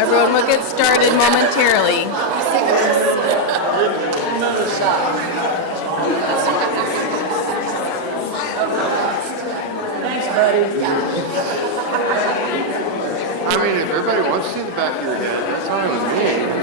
Everyone will get started momentarily. Thanks, buddy. I mean, if everybody wants to see the back of your head, that's fine with me.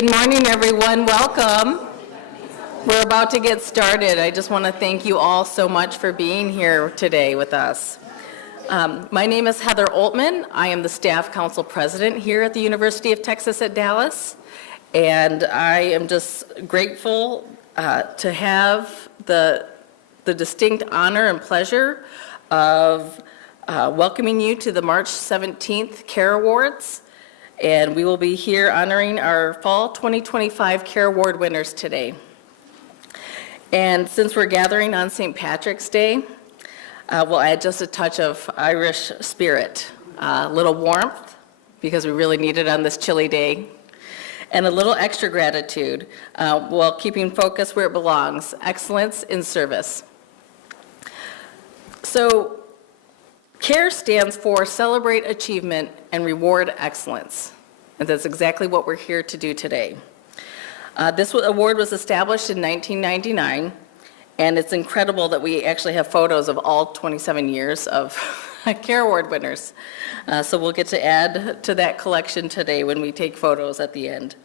Good morning, everyone. Welcome. We're about to get started. I just want to thank you all so much for being here today with us. My name is Heather Oltman. I am the Staff Council President here at the University of Texas at Dallas, and I am just grateful to have the distinct honor and pleasure of welcoming you to the March 17th CARE Awards. And we will be here honoring our Fall 2025 CARE Award winners today. And since we're gathering on St. Patrick's Day, we'll add just a touch of Irish spirit, a little warmth, because we really need it on this chilly day, and a little extra gratitude while keeping focus where it belongs, excellence in service. So, CARE stands for Celebrate Achievement and Reward Excellence, and that's exactly what we're here to do today. This award was established in 1999, and it's incredible that we actually have photos of all 27 years of CARE Award winners. So we'll get to add to that collection today when we take photos at the end.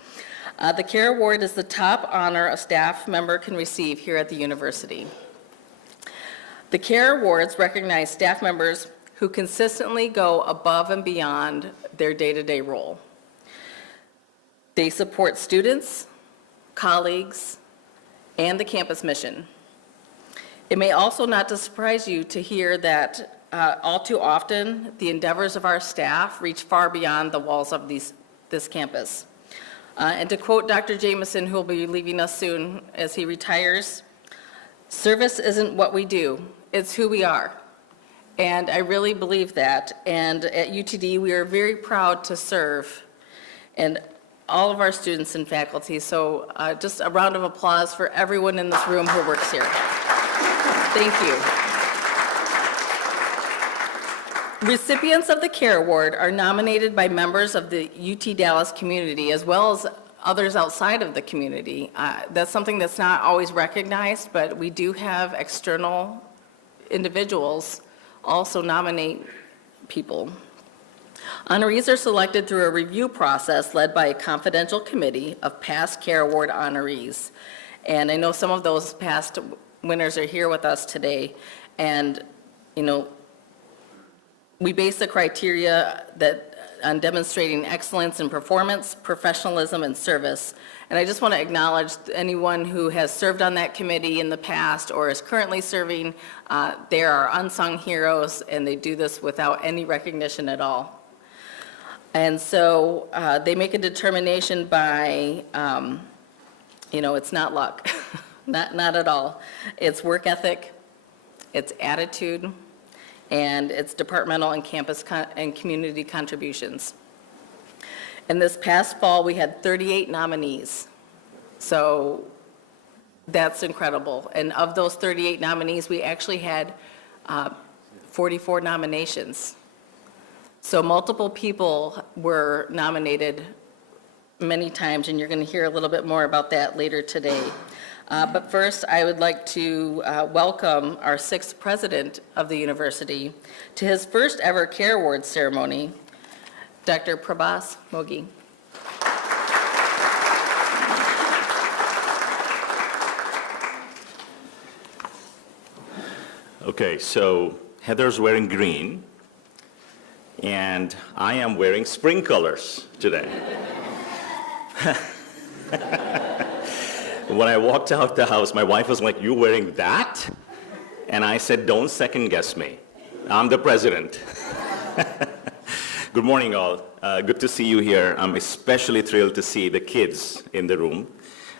The CARE Award is the top honor a staff member can receive here at the university. The CARE Awards recognize staff members who consistently go above and beyond their day-to-day role. They support students, colleagues, and the campus mission. It may also not surprise you to hear that all too often, the endeavors of our staff reach far beyond the walls of this campus. And to quote Dr. Jameson, who will be leaving us soon as he retires, "Service isn't what we do, it's who we are." And I really believe that. And at UTD, we are very proud to serve and all of our students and faculty. So just a round of applause for everyone in this room who works here. Thank you. Recipients of the CARE Award are nominated by members of the UT Dallas community as well as others outside of the community. That's something that's not always recognized, but we do have external individuals also nominate people. Honorees are selected through a review process led by a confidential committee of past CARE Award honorees. And I know some of those past winners are here with us today. And, we base the criteria on demonstrating excellence in performance, professionalism, and service. And I just want to acknowledge anyone who has served on that committee in the past or is currently serving. They are unsung heroes, and they do this without any recognition at all. And so they make a determination by, it's not luck, not at all. It's work ethic, it's attitude, and it's departmental and campus and community contributions. And this past fall, we had 38 nominees. So that's incredible. And of those 38 nominees, we actually had 44 nominations. So multiple people were nominated many times, and you're going to hear a little bit more about that later today. But first, I would like to welcome our 6th president of the university to his first ever CARE Awards ceremony, Dr. Prabhas Mogi. Okay, so Heather's wearing green, and I am wearing spring colors today. When I walked out the house, my wife was like, "You wearing that?" And I said, "Don't second guess me. I'm the president." Good morning, all. Good to see you here. I'm especially thrilled to see the kids in the room.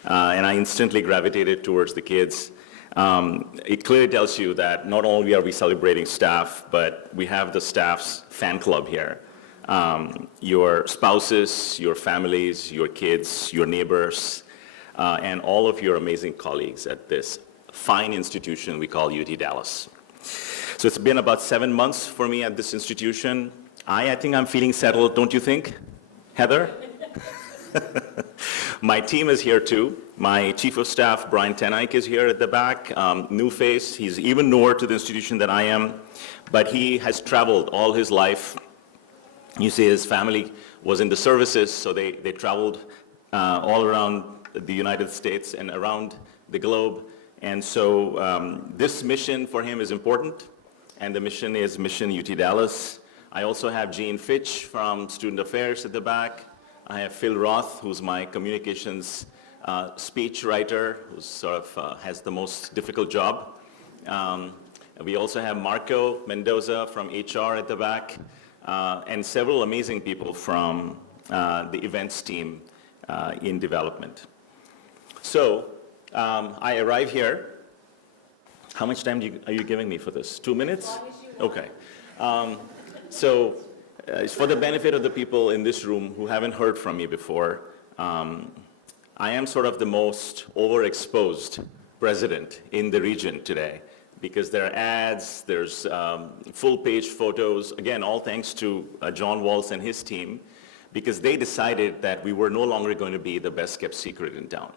And I instantly gravitated towards the kids. It clearly tells you that not only are we celebrating staff, but we have the staff's fan club here. Your spouses, your families, your kids, your neighbors, and all of your amazing colleagues at this fine institution we call UT Dallas. So it's been about 7 months for me at this institution. I think I'm feeling settled, don't you think, Heather? My team is here too. My chief of staff, Brian Tenike, is here at the back. New face. He's even newer to the institution than I am, but he has traveled all his life. You see, his family was in the services, so they traveled all around the United States and around the globe. And so this mission for him is important, and the mission is Mission UT Dallas. I also have Jean Fitch from Student Affairs at the back. I have Phil Roth, who's my communications speech writer, who sort of has the most difficult job. We also have Marco Mendoza from HR at the back, and several amazing people from the events team in development. So I arrive here. How much time are you giving me for this? 2 minutes? Okay. So it's for the benefit of the people in this room who haven't heard from me before. I am sort of the most overexposed president in the region today because there are ads, there's full-page photos, again, all thanks to John Walls and his team, because they decided that we were no longer going to be the best-kept secret in town.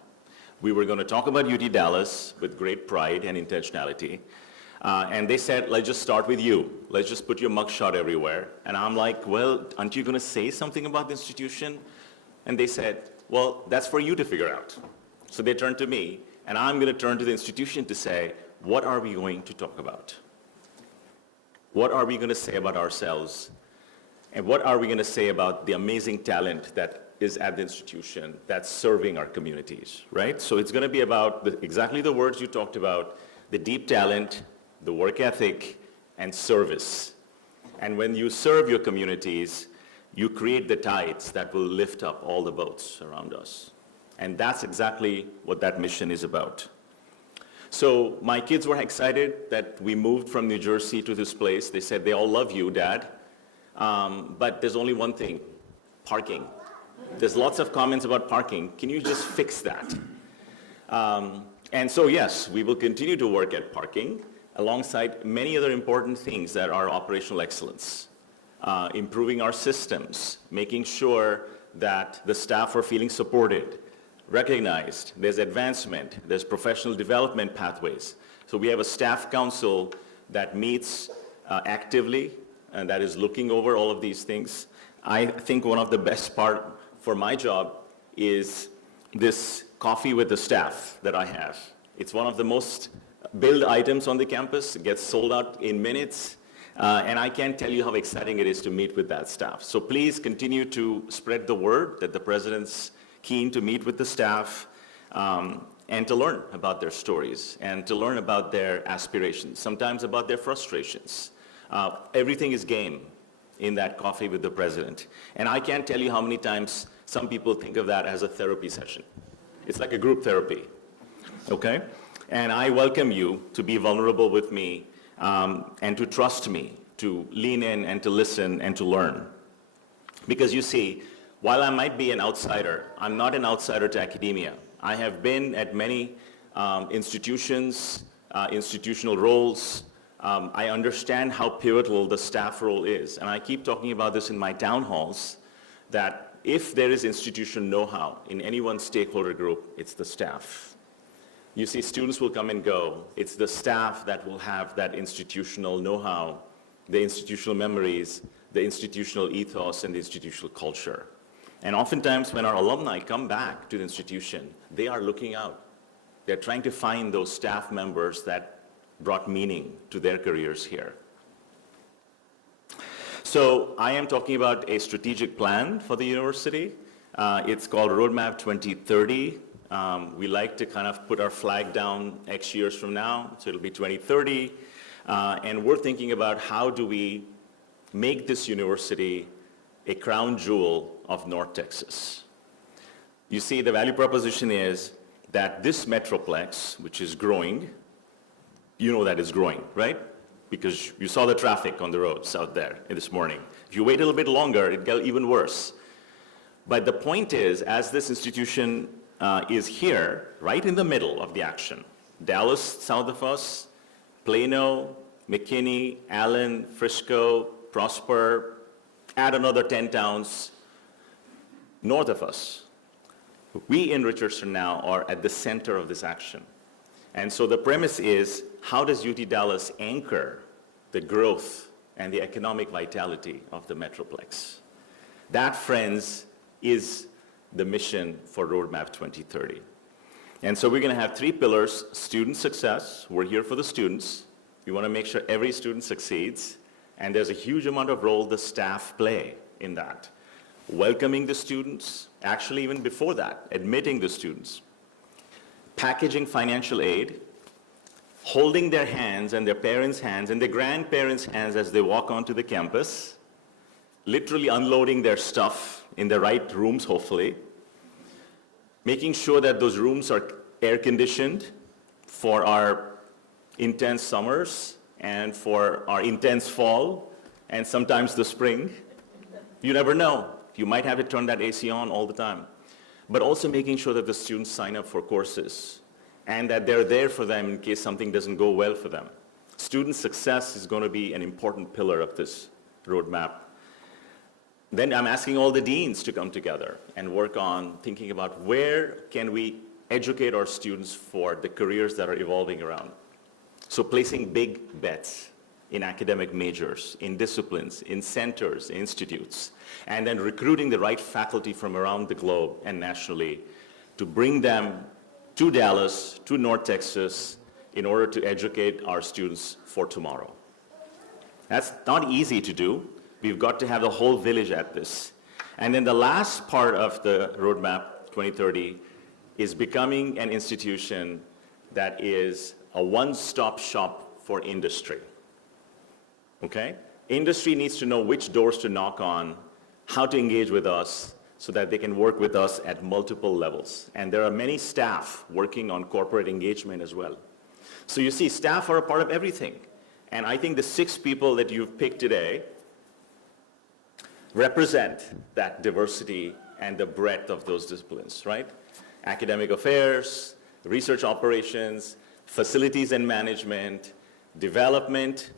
We were going to talk about UT Dallas with great pride and intentionality. And they said, let's just start with you. Let's just put your mugshot everywhere. And I'm like, well, aren't you going to say something about the institution? And they said, well, that's for you to figure out. So they turned to me, and I'm going to turn to the institution to say, what are we going to talk about? What are we going to say about ourselves? And what are we going to say about the amazing talent that is at the institution that's serving our communities, right? So it's going to be about exactly the words you talked about, the deep talent, the work ethic, and service. And when you serve your communities, you create the tides that will lift up all the boats around us. And that's exactly what that mission is about. So my kids were excited that we moved from New Jersey to this place. They said, they all love you, Dad. But there's only one thing, parking. There's lots of comments about parking. Can you just fix that? And so yes, we will continue to work at parking alongside many other important things that are operational excellence. Improving our systems, making sure that the staff are feeling supported, recognized, there's advancement, there's professional development pathways. So we have a staff council that meets actively and that is looking over all of these things. I think one of the best part for my job is this coffee with the staff that I have. It's one of the most billed items on the campus. It gets sold out in minutes. And I can't tell you how exciting it is to meet with that staff. So please continue to spread the word that the president's keen to meet with the staff and to learn about their stories and to learn about their aspirations, sometimes about their frustrations. Everything is game in that coffee with the president. And I can't tell you how many times some people think of that as a therapy session. It's like a group therapy, okay? And I welcome you to be vulnerable with me and to trust me, to lean in and to listen and to learn. Because you see, while I might be an outsider, I'm not an outsider to academia. I have been at many institutions, institutional roles. I understand how pivotal the staff role is. And I keep talking about this in my town halls, that if there is institutional know-how in any one stakeholder group, it's the staff. You see, students will come and go. It's the staff that will have that institutional know-how, the institutional memories, the institutional ethos, and the institutional culture. And oftentimes, when our alumni come back to the institution, they are looking out. They're trying to find those staff members that brought meaning to their careers here. So I am talking about a strategic plan for the university. It's called Roadmap 2030. We like to kind of put our flag down X years from now, so it'll be 2030. And we're thinking about how do we make this university a crown jewel of North Texas. You see, the value proposition is that this metroplex, which is growing, you know that it's growing, right? Because you saw the traffic on the roads out there this morning. If you wait a little bit longer, it'll get even worse. But the point is, as this institution is here, right in the middle of the action, Dallas south of us, Plano, McKinney, Allen, Frisco, Prosper, add another 10 towns north of us. We in Richardson now are at the center of this action. And so the premise is, how does UT Dallas anchor the growth and the economic vitality of the Metroplex? That, friends, is the mission for Roadmap 2030. And so we're going to have 3 pillars: student success. We're here for the students. We want to make sure every student succeeds. And there's a huge amount of role the staff play in that. Welcoming the students, actually even before that, admitting the students. Packaging financial aid, holding their hands and their parents' hands and their grandparents' hands as they walk onto the campus, literally unloading their stuff in the right rooms, hopefully, making sure that those rooms are air-conditioned for our intense summers and for our intense fall and sometimes the spring. You never know. You might have to turn that AC on all the time. But also making sure that the students sign up for courses and that they're there for them in case something doesn't go well for them. Student success is going to be an important pillar of this roadmap. Then I'm asking all the deans to come together and work on thinking about where can we educate our students for the careers that are evolving around. So placing big bets in academic majors, in disciplines, in centers, institutes, and then recruiting the right faculty from around the globe and nationally to bring them to Dallas, to North Texas, in order to educate our students for tomorrow. That's not easy to do. We've got to have the whole village at this. And then the last part of the Roadmap 2030 is becoming an institution that is a one-stop shop for industry. Okay? Industry needs to know which doors to knock on, how to engage with us, so that they can work with us at multiple levels. And there are many staff working on corporate engagement as well. So you see, staff are a part of everything. And I think the 6 people that you've picked today represent that diversity and the breadth of those disciplines, right? Academic affairs, research operations, facilities and management, development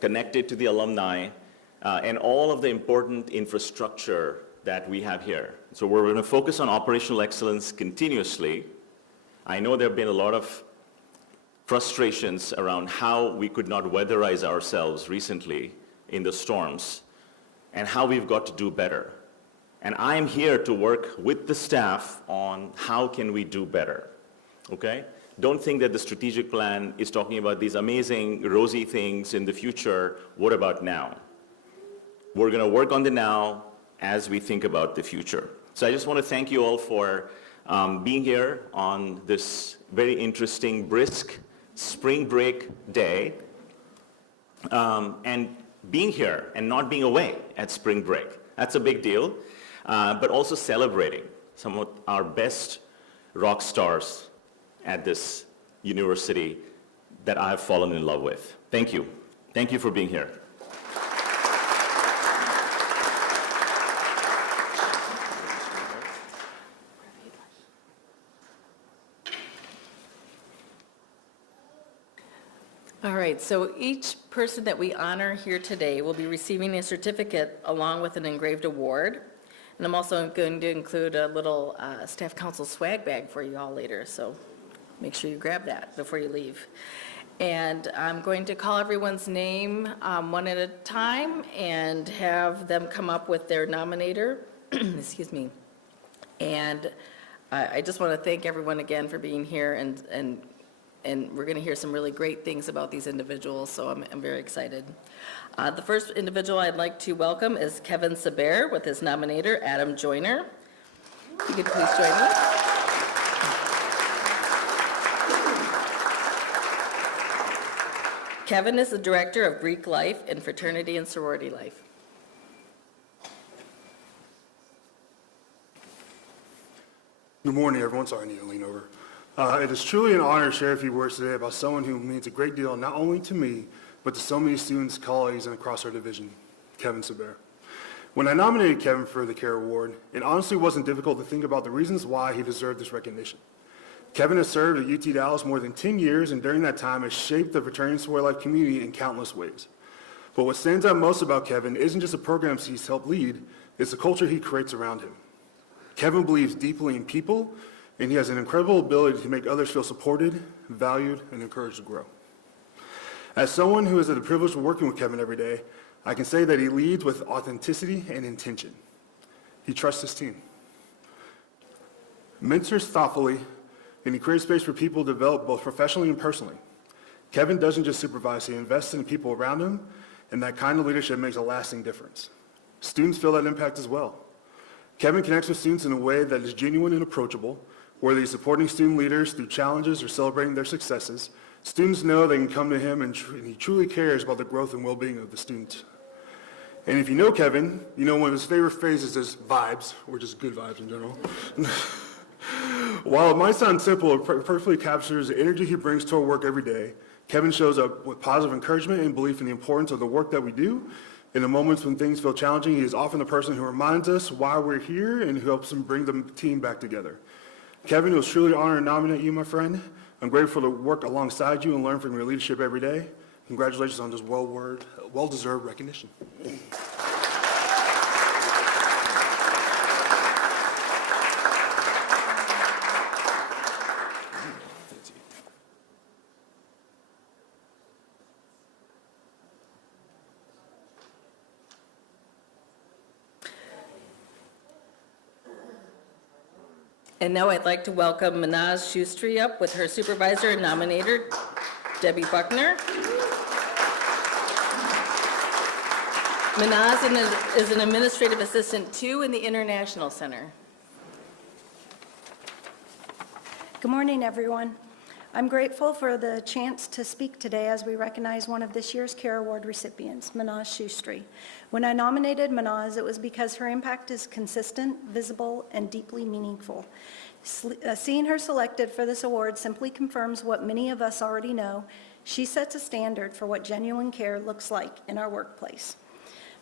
connected to the alumni, and all of the important infrastructure that we have here. So we're going to focus on operational excellence continuously. I know there have been a lot of frustrations around how we could not weatherize ourselves recently in the storms and how we've got to do better. And I'm here to work with the staff on how can we do better, okay? Don't think that the strategic plan is talking about these amazing, rosy things in the future. What about now? We're going to work on the now as we think about the future. So I just want to thank you all for being here on this very interesting, brisk spring break day, and being here and not being away at spring break. That's a big deal, but also celebrating some of our best rock stars at this university that I have fallen in love with. Thank you. Thank you for being here. All right, so each person that we honor here today will be receiving a certificate along with an engraved award. And I'm also going to include a little staff council swag bag for you all later, so make sure you grab that before you leave. And I'm going to call everyone's name one at a time and have them come up with their nominator. Excuse me. And I just want to thank everyone again for being here, and we're going to hear some really great things about these individuals, so I'm very excited. The first individual I'd like to welcome is Kevin Saber with his nominator, Adam Joyner. If you could please join me. Kevin is the director of Greek Life and Fraternity and Sorority Life. Good morning, everyone. Sorry, I need to lean over. It is truly an honor to share a few words today about someone who means a great deal, not only to me, but to so many students, colleagues, and across our division, Kevin Saber. When I nominated Kevin for the CARE Award, it honestly wasn't difficult to think about the reasons why he deserved this recognition. Kevin has served at UT Dallas more than 10 years, and during that time has shaped the fraternity and sorority life community in countless ways. But what stands out most about Kevin isn't just the programs he's helped lead, it's the culture he creates around him. Kevin believes deeply in people, and he has an incredible ability to make others feel supported, valued, and encouraged to grow. As someone who has had the privilege of working with Kevin every day, I can say that he leads with authenticity and intention. He trusts his team. mentors thoughtfully, and he creates space for people to develop both professionally and personally. Kevin doesn't just supervise, he invests in the people around him, and that kind of leadership makes a lasting difference. Students feel that impact as well. Kevin connects with students in a way that is genuine and approachable, whether he's supporting student leaders through challenges or celebrating their successes. Students know they can come to him and he truly cares about the growth and well-being of the students. And if you know Kevin, you know one of his favorite phrases is vibes, or just good vibes in general. While it might sound simple, it perfectly captures the energy he brings to our work every day. Kevin shows up with positive encouragement and belief in the importance of the work that we do. In the moments when things feel challenging, he is often the person who reminds us why we're here and who helps them bring the team back together. Kevin, it was truly an honor to nominate you, my friend. I'm grateful to work alongside you and learn from your leadership every day. Congratulations on this well-deserved recognition. And now I'd like to welcome Manaz Shustri up with her supervisor and nominator, Debbie Buckner. Manaz is an administrative assistant 2 in the International Center. Good morning, everyone. I'm grateful for the chance to speak today as we recognize one of this year's CARE Award recipients, Manaz Shustri. When I nominated Manaz, it was because her impact is consistent, visible, and deeply meaningful. Seeing her selected for this award simply confirms what many of us already know. She sets a standard for what genuine care looks like in our workplace.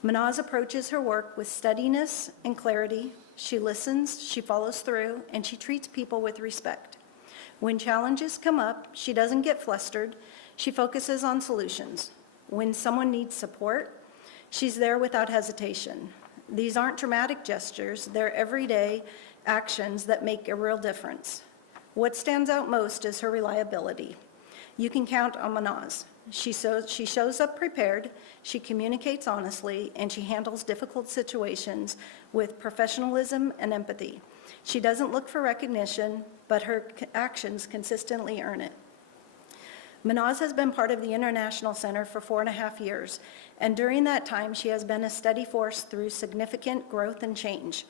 Manaz approaches her work with steadiness and clarity. She listens, she follows through, and she treats people with respect. When challenges come up, she doesn't get flustered. She focuses on solutions. When someone needs support, she's there without hesitation. These aren't dramatic gestures. They're everyday actions that make a real difference. What stands out most is her reliability. You can count on Manaz. She shows up prepared, she communicates honestly, and she handles difficult situations with professionalism and empathy. She doesn't look for recognition, but her actions consistently earn it. Manaz has been part of the International Center for 4.5 years, and during that time, she has been a steady force through significant growth and change.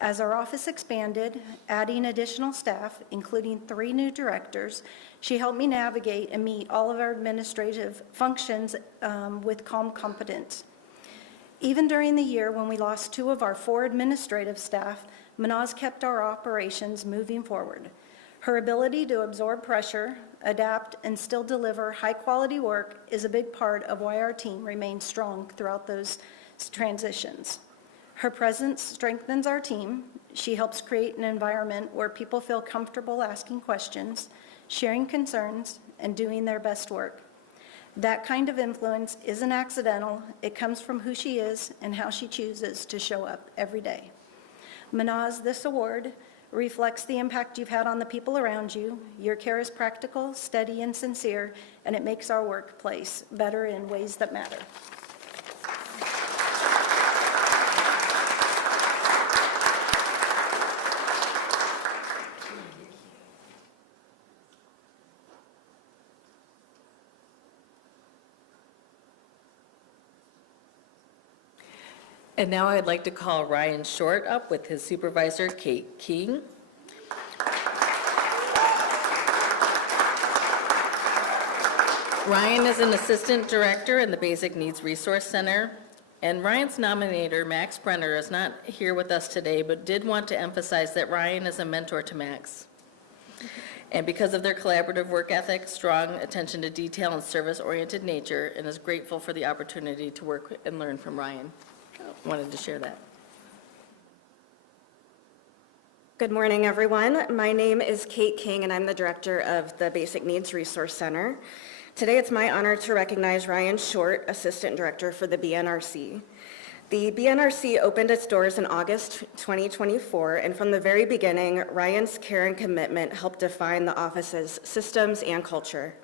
As our office expanded, adding additional staff, including 3 new directors, she helped me navigate and meet all of our administrative functions with calm competence. Even during the year when we lost 2 of our 4 administrative staff, Manaz kept our operations moving forward. Her ability to absorb pressure, adapt, and still deliver high-quality work is a big part of why our team remains strong throughout those transitions. Her presence strengthens our team. She helps create an environment where people feel comfortable asking questions, sharing concerns, and doing their best work. That kind of influence isn't accidental. It comes from who she is and how she chooses to show up every day. Manaz, this award reflects the impact you've had on the people around you. Your care is practical, steady, and sincere, and it makes our workplace better in ways that matter. And now I'd like to call Ryan Short up with his supervisor, Kate King. Ryan is an assistant director in the Basic Needs Resource Center, and Ryan's nominator, Max Brenner, is not here with us today, but did want to emphasize that Ryan is a mentor to Max. And because of their collaborative work ethic, strong attention to detail, and service-oriented nature, and is grateful for the opportunity to work and learn from Ryan. Wanted to share that. Good morning, everyone. My name is Kate King, and I'm the director of the Basic Needs Resource Center. Today, it's my honor to recognize Ryan Short, assistant director for the BNRC. The BNRC opened its doors in August 2024, and from the very beginning, Ryan's care and commitment helped define the office's systems and culture.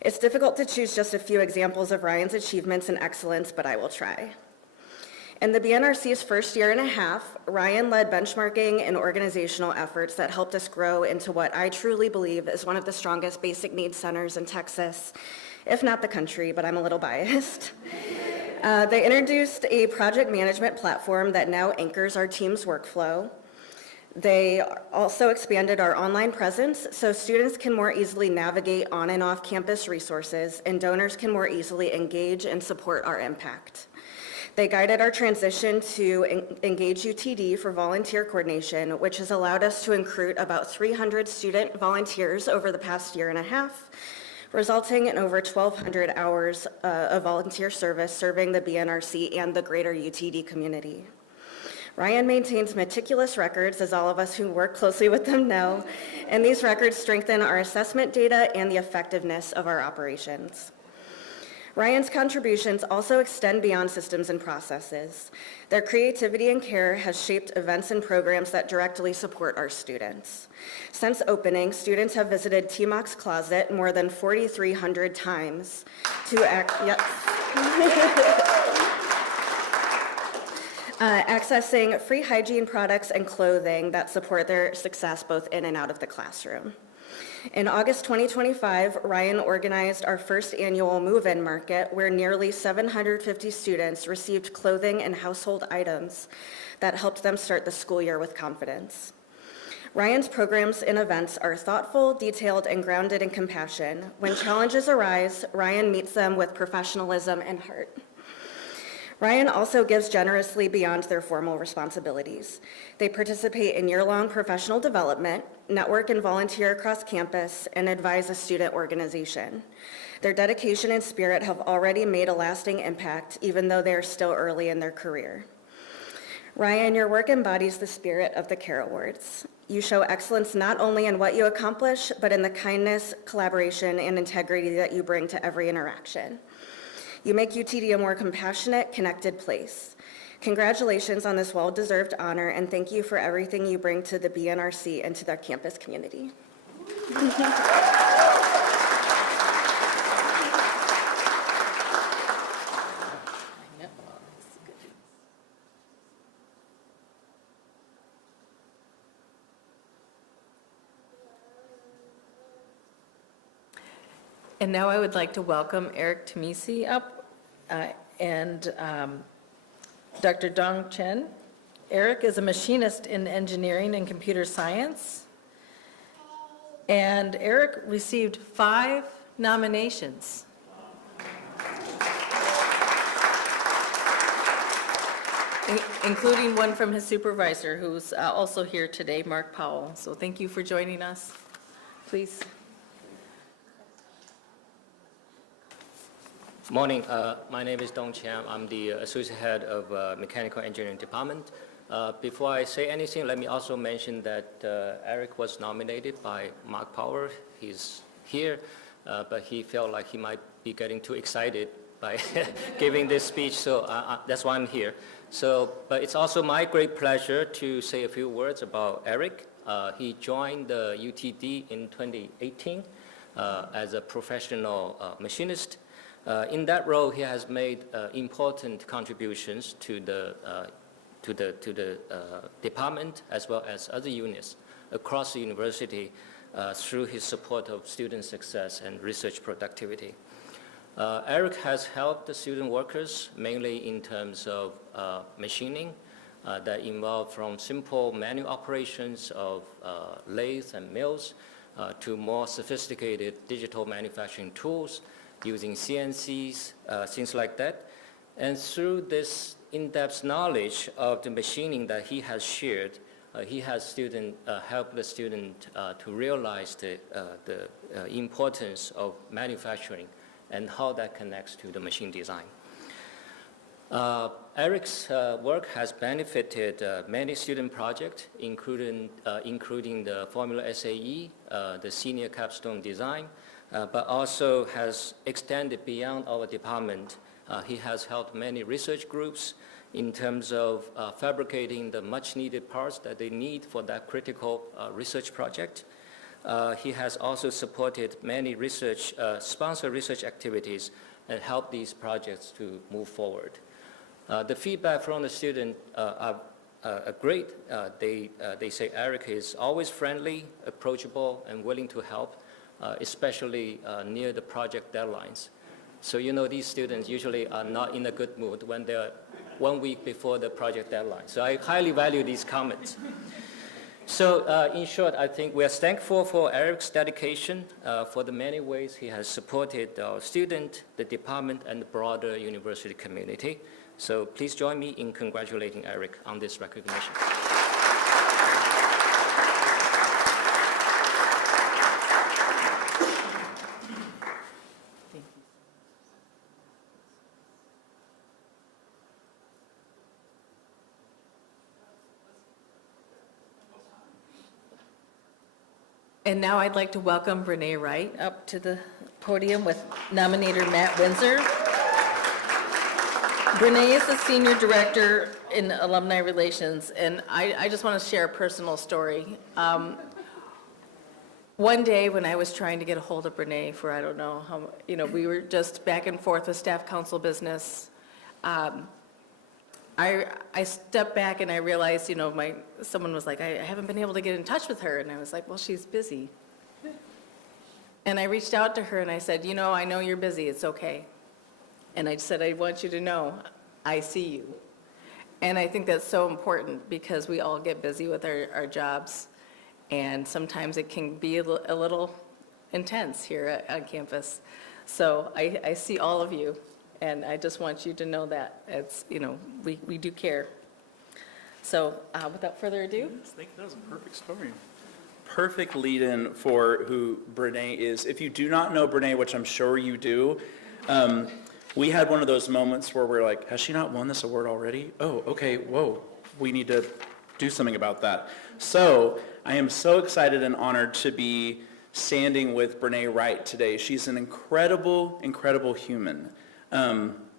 It's difficult to choose just a few examples of Ryan's achievements and excellence, but I will try. In the BNRC's first year and a half, Ryan led benchmarking and organizational efforts that helped us grow into what I truly believe is one of the strongest basic needs centers in Texas, if not the country, but I'm a little biased. They introduced a project management platform that now anchors our team's workflow. They also expanded our online presence so students can more easily navigate on and off campus resources and donors can more easily engage and support our impact. They guided our transition to Engage UTD for volunteer coordination, which has allowed us to recruit about 300 student volunteers over the past year and a half, resulting in over 1,200 hours of volunteer service serving the BNRC and the greater UTD community. Ryan maintains meticulous records, as all of us who work closely with them know, and these records strengthen our assessment data and the effectiveness of our operations. Ryan's contributions also extend beyond systems and processes. Their creativity and care has shaped events and programs that directly support our students. Since opening, students have visited TMOC's Closet more than 4,300 times to accessing free hygiene products and clothing that support their success both in and out of the classroom. In August 2025, Ryan organized our first annual move-in market where nearly 750 students received clothing and household items that helped them start the school year with confidence. Ryan's programs and events are thoughtful, detailed, and grounded in compassion. When challenges arise, Ryan meets them with professionalism and heart. Ryan also gives generously beyond their formal responsibilities. They participate in year-long professional development, network and volunteer across campus, and advise a student organization. Their dedication and spirit have already made a lasting impact, even though they are still early in their career. Ryan, your work embodies the spirit of the CARE Awards. You show excellence not only in what you accomplish, but in the kindness, collaboration, and integrity that you bring to every interaction. You make UTD a more compassionate, connected place. Congratulations on this well-deserved honor, and thank you for everything you bring to the BNRC and to their campus community. And now I would like to welcome Eric Tamisi up and Dr. Dong Chen. Eric is a machinist in engineering and computer science. And Eric received 5 nominations. Including one from his supervisor, who's also here today, Mark Powell. So thank you for joining us. Please. Morning, my name is Dong Chen. I'm the Associate Head of Mechanical Engineering Department. Before I say anything, let me also mention that Eric was nominated by Mark Power. He's here, but he felt like he might be getting too excited by giving this speech, so that's why I'm here. But it's also my great pleasure to say a few words about Eric. He joined the UTD in 2018 as a professional machinist. In that role, he has made important contributions to the department as well as other units across the university through his support of student success and research productivity. Eric has helped the student workers mainly in terms of machining that involve from simple manual operations of lathes and mills to more sophisticated digital manufacturing tools using CNCs, things like that. And through this in-depth knowledge of the machining that he has shared, he has helped the student to realize the importance of manufacturing and how that connects to the machine design. Eric's work has benefited many student projects, including the Formula SAE, the Senior Capstone Design, but also has extended beyond our department. He has helped many research groups in terms of fabricating the much needed parts that they need for that critical research project. He has also supported many sponsored research activities and helped these projects to move forward. The feedback from the student are great. They say Eric is always friendly, approachable, and willing to help, especially near the project deadlines. So these students usually are not in a good mood when they're 1 week before the project deadline. So I highly value these comments. So in short, I think we are thankful for Eric's dedication, for the many ways he has supported our student, the department, and the broader university community. So please join me in congratulating Eric on this recognition. And now I'd like to welcome Brene Wright up to the podium with nominator Matt Windsor. Brene is the Senior Director in Alumni Relations, and I just want to share a personal story. One day when I was trying to get a hold of Brene for, I don't know how, we were just back and forth with staff council business. I stepped back and I realized, someone was like, I haven't been able to get in touch with her. And I was like, well, she's busy. And I reached out to her and I said, I know you're busy, it's okay. And I said, I want you to know, I see you. And I think that's so important because we all get busy with our jobs. And sometimes it can be a little intense here on campus. So I see all of you. And I just want you to know that it's, we do care. So without further ado. I think that was a perfect story. Perfect lead-in for who Brene is. If you do not know Brene, which I'm sure you do, we had one of those moments where we're like, has she not won this award already? Oh, okay, whoa, we need to do something about that. So I am so excited and honored to be standing with Brene Wright today. She's an incredible, incredible human.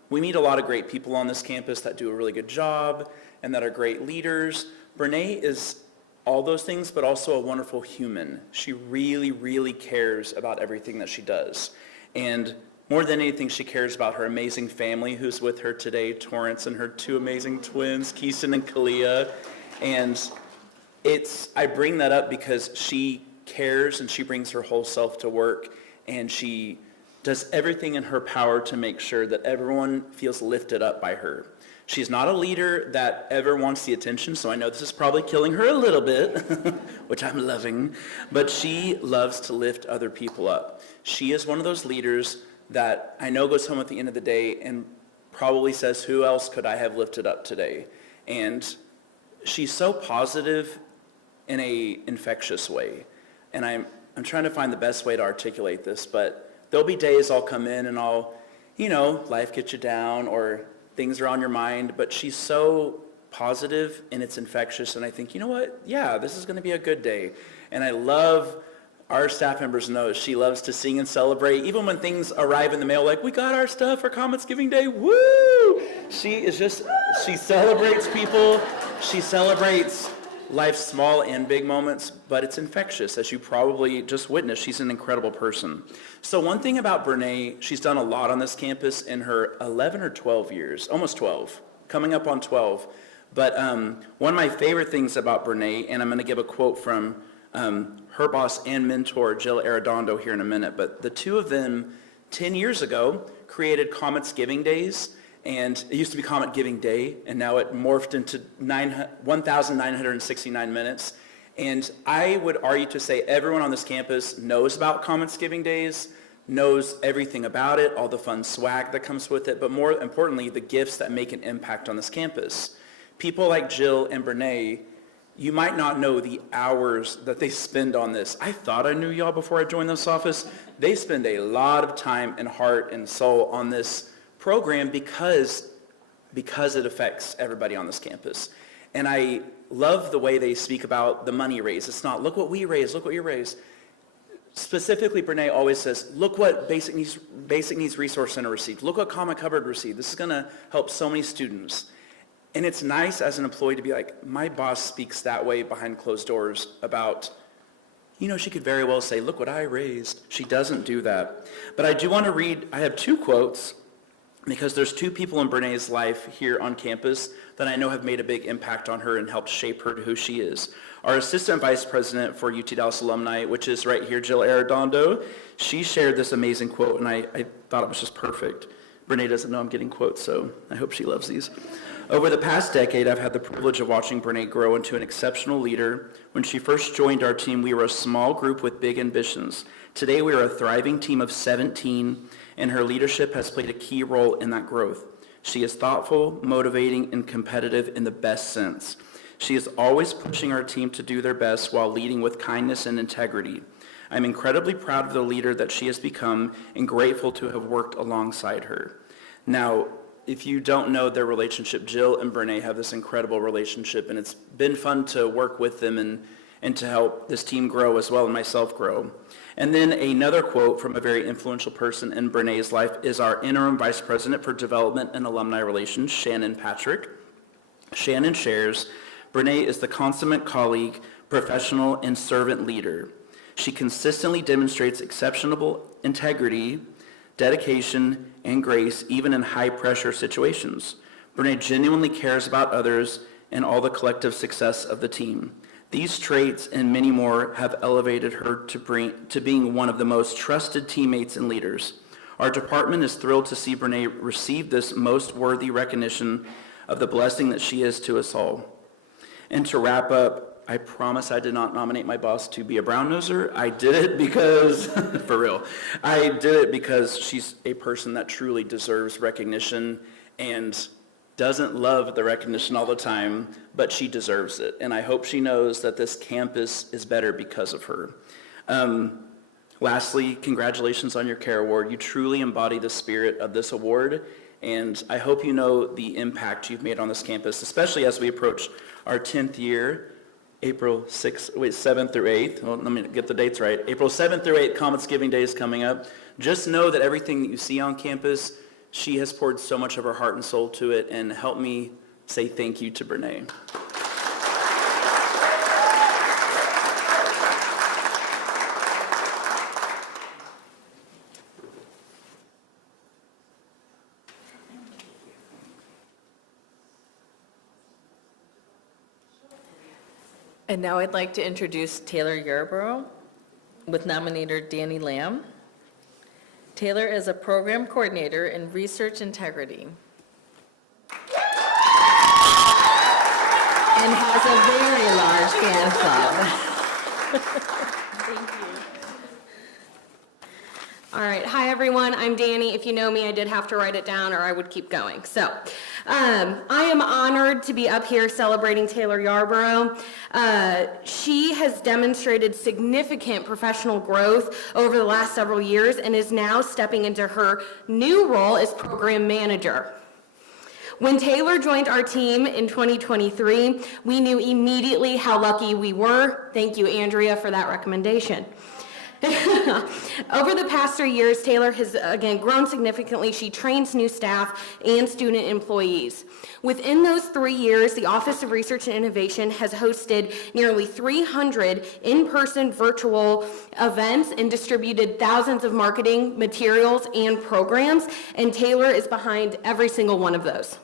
We meet a lot of great people on this campus that do a really good job and that are great leaders. Brene is all those things, but also a wonderful human. She really, really cares about everything that she does. And more than anything, she cares about her amazing family who's with her today, Torrance and her two amazing twins, Keeson and Kalia. And I bring that up because she cares and she brings her whole self to work, and she does everything in her power to make sure that everyone feels lifted up by her. She's not a leader that ever wants the attention, so I know this is probably killing her a little bit, which I'm loving, but she loves to lift other people up. She is one of those leaders that I know goes home at the end of the day and probably says, who else could I have lifted up today? And she's so positive in a infectious way. And I'm trying to find the best way to articulate this, but there'll be days I'll come in and life gets you down or things are on your mind, but she's so positive and it's infectious. And I think, you know what? Yeah, this is going to be a good day. And I love our staff members know she loves to sing and celebrate. Even when things arrive in the mail, like, we got our stuff for Commons Giving Day, woo! She celebrates people. She celebrates life's small and big moments, but it's infectious, as you probably just witnessed. She's an incredible person. So one thing about Brene, she's done a lot on this campus in her 11 or 12 years, almost 12, coming up on 12. But one of my favorite things about Brene, and I'm going to give a quote from her boss and mentor, Jill Arredondo, here in a minute, but the two of them 10 years ago created Comet Giving Days. And it used to be Comet Giving Day, and now it morphed into 1,969 minutes. And I would argue to say everyone on this campus knows about Comet Giving Days, knows everything about it, all the fun swag that comes with it, but more importantly, the gifts that make an impact on this campus. People like Jill and Brene, you might not know the hours that they spend on this. I thought I knew y'all before I joined this office. They spend a lot of time and heart and soul on this program because it affects everybody on this campus. And I love the way they speak about the money raised. It's not, look what we raised, look what you raised. Specifically, Brene always says, look what Basic Needs Resource Center received. Look what Common Cupboard received. This is going to help so many students. And it's nice as an employee to be like, my boss speaks that way behind closed doors about, she could very well say, look what I raised. She doesn't do that. But I do want to read, I have two quotes because there's two people in Brené's life here on campus that I know have made a big impact on her and helped shape her to who she is. Our Assistant Vice President for UT Dallas Alumni, which is right here, Jill Arredondo, she shared this amazing quote, and I thought it was just perfect. Brené doesn't know I'm getting quotes, so I hope she loves these. Over the past decade, I've had the privilege of watching Brené grow into an exceptional leader. When she first joined our team, we were a small group with big ambitions. Today, we are a thriving team of 17, and her leadership has played a key role in that growth. She is thoughtful, motivating, and competitive in the best sense. She is always pushing our team to do their best while leading with kindness and integrity. I'm incredibly proud of the leader that she has become and grateful to have worked alongside her. Now, if you don't know their relationship, Jill and Brené have this incredible relationship, and it's been fun to work with them and to help this team grow as well, and myself grow. And then another quote from a very influential person in Brené's life is our interim vice president for development and alumni relations, Shannon Patrick. Shannon shares, Brené is the consummate colleague, professional, and servant leader. She consistently demonstrates exceptional integrity, dedication, and grace, even in high-pressure situations. Brené genuinely cares about others and all the collective success of the team. These traits and many more have elevated her to being one of the most trusted teammates and leaders. Our department is thrilled to see Brené receive this most worthy recognition of the blessing that she is to us all. And to wrap up, I promise I did not nominate my boss to be a brown noser. I did it because, for real, I did it because she's a person that truly deserves recognition and doesn't love the recognition all the time, but she deserves it. And I hope she knows that this campus is better because of her. Lastly, congratulations on your CARE Award. You truly embody the spirit of this award, and I hope you know the impact you've made on this campus, especially as we approach our 10th year, April 7th through 8th. Well, let me get the dates right. April 7th through 8th, Comets Giving Day is coming up. Just know that everything that you see on campus, she has poured so much of her heart and soul to it, and help me say thank you to Brené. And now I'd like to introduce Taylor Yarborough with nominator Danny Lamb. Taylor is a program coordinator in research integrity and has a very large fan club. Thank you. All right, hi everyone, I'm Danny. If you know me, I did have to write it down or I would keep going. So, I am honored to be up here celebrating Taylor Yarborough. She has demonstrated significant professional growth over the last several years and is now stepping into her new role as program manager. When Taylor joined our team in 2023, we knew immediately how lucky we were. Thank you, Andrea, for that recommendation. Over the past 3 years, Taylor has, again, grown significantly. She trains new staff and student employees. Within those 3 years, the Office of Research and Innovation has hosted nearly 300 in-person virtual events and distributed thousands of marketing materials and programs, and Taylor is behind every single one of those.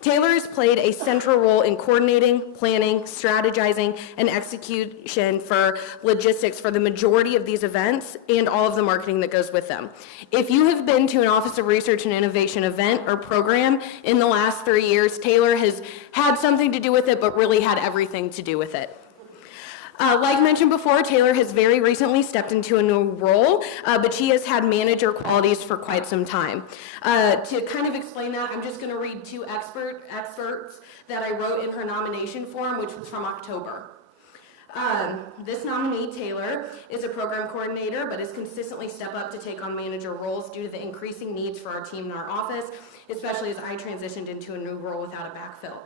Taylor has played a central role in coordinating, planning, strategizing, and execution for logistics for the majority of these events and all of the marketing that goes with them. If you have been to an Office of Research and Innovation event or program in the last 3 years, Taylor has had something to do with it, but really had everything to do with it. Like mentioned before, Taylor has very recently stepped into a new role, but she has had manager qualities for quite some time. To kind of explain that, I'm just going to read two excerpts that I wrote in her nomination form, which was from October. This nominee, Taylor, is a program coordinator, but has consistently stepped up to take on manager roles due to the increasing needs for our team in our office, especially as I transitioned into a new role without a backfill.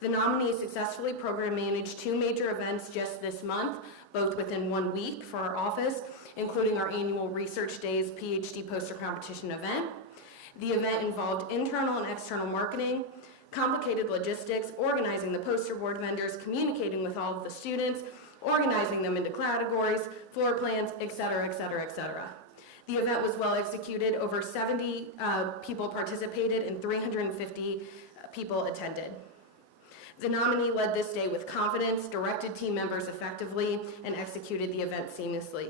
The nominee successfully program managed 2 major events just this month, both within 1 week for our office, including our annual Research Days PhD poster competition event. The event involved internal and external marketing, complicated logistics, organizing the poster board vendors, communicating with all of the students, organizing them into categories, floor plans, etc., etc., etc. The event was well executed. Over 70 people participated and 350 people attended. The nominee led this day with confidence, directed team members effectively, and executed the event seamlessly.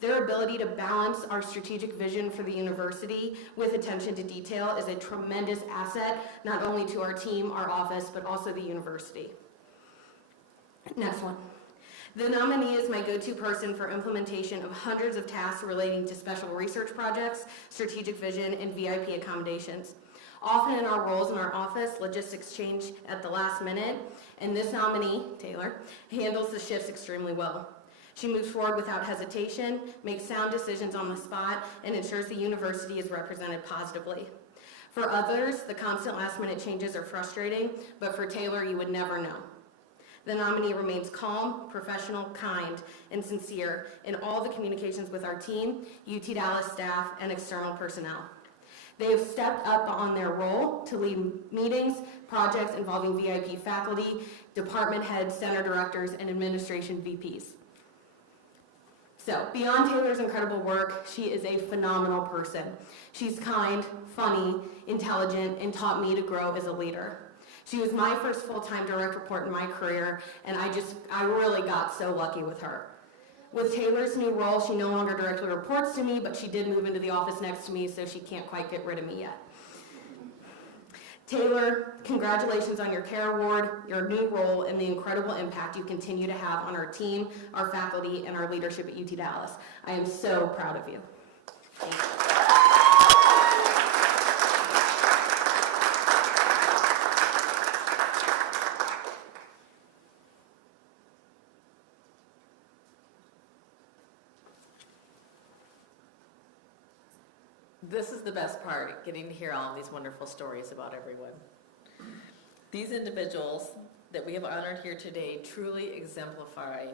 Their ability to balance our strategic vision for the university with attention to detail is a tremendous asset, not only to our team, our office, but also the university. Next one. The nominee is my go-to person for implementation of hundreds of tasks relating to special research projects, strategic vision, and VIP accommodations. Often in our roles in our office, logistics change at the last minute, and this nominee, Taylor, handles the shifts extremely well. She moves forward without hesitation, makes sound decisions on the spot, and ensures the university is represented positively. For others, the constant last-minute changes are frustrating, but for Taylor, you would never know. The nominee remains calm, professional, kind, and sincere in all the communications with our team, UT Dallas staff, and external personnel. They have stepped up on their role to lead meetings, projects involving VIP faculty, department heads, center directors, and administration VPs. So, beyond Taylor's incredible work, she is a phenomenal person. She's kind, funny, intelligent, and taught me to grow as a leader. She was my first full-time direct report in my career, and I really got so lucky with her. With Taylor's new role, she no longer directly reports to me, but she did move into the office next to me, so she can't quite get rid of me yet. Taylor, congratulations on your CARE Award, your new role, and the incredible impact you continue to have on our team, our faculty, and our leadership at UT Dallas. I am so proud of you. Thank you. This is the best part, getting to hear all of these wonderful stories about everyone. These individuals that we have honored here today truly exemplify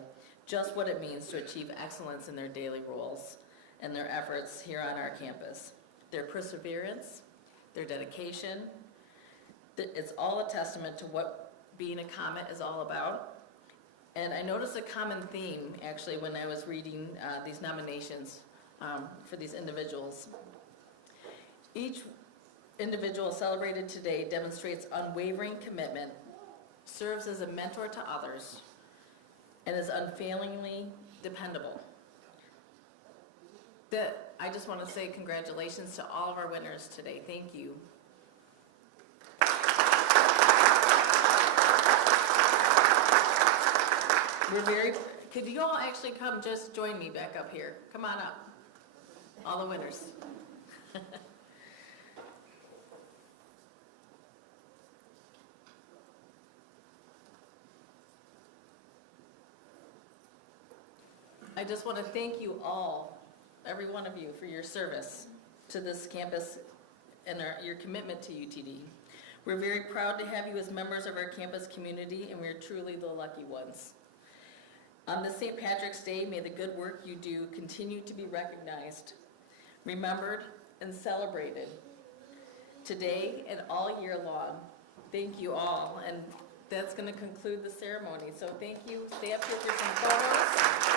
just what it means to achieve excellence in their daily roles and their efforts here on our campus. Their perseverance, their dedication, it's all a testament to what being a Comet is all about. And I noticed a common theme, actually, when I was reading these nominations for these individuals. Each individual celebrated today demonstrates unwavering commitment, serves as a mentor to others, and is unfailingly dependable. I just want to say congratulations to all of our winners today. Thank you. Could you all actually come just join me back up here? Come on up, all the winners. I just want to thank you all, every one of you, for your service to this campus and your commitment to UTD. We're very proud to have you as members of our campus community, and we're truly the lucky ones. On this St. Patrick's Day, may the good work you do continue to be recognized, remembered, and celebrated today and all year long. Thank you all, and that's going to conclude the ceremony. So thank you. Stay up here for some photos.